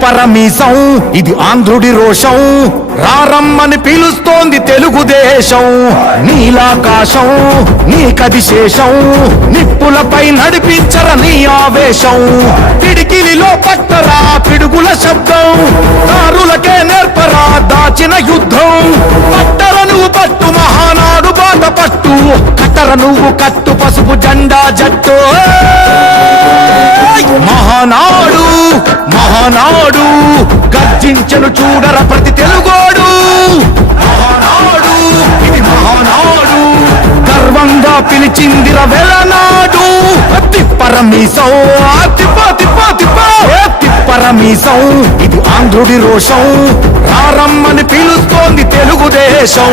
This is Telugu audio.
తిప్పరమీసం ఇది ఆంధ్రుడి రోషం రారమ్మని పిలుస్తోంది తెలుగుదేశం నీలాకాశం నీ కదిశేషం నిప్పులపై నడిపించర నీ ఆవేశం పిడికిలిలో పట్టరా పిడుగుల శబ్దం దారులకే నేర్పరా దాచిన యుద్ధం పట్టర నువ్వు పట్టు మహానాడు బాట పట్టు కట్టర నువ్వు కట్టు పసుపు జెండా జట్టు మహానాడు మహానాడు గర్జించను చూడర ప్రతి తెలుగోడు మహానాడు ఇది మహానాడు గర్వంగా పిలిచిందిర వెలనాడు తిప్పరమీసం తిప్పరమీసం ఇది ఆంధ్రుడి రోషం రారమ్మని పిలుస్తోంది తెలుగుదేశం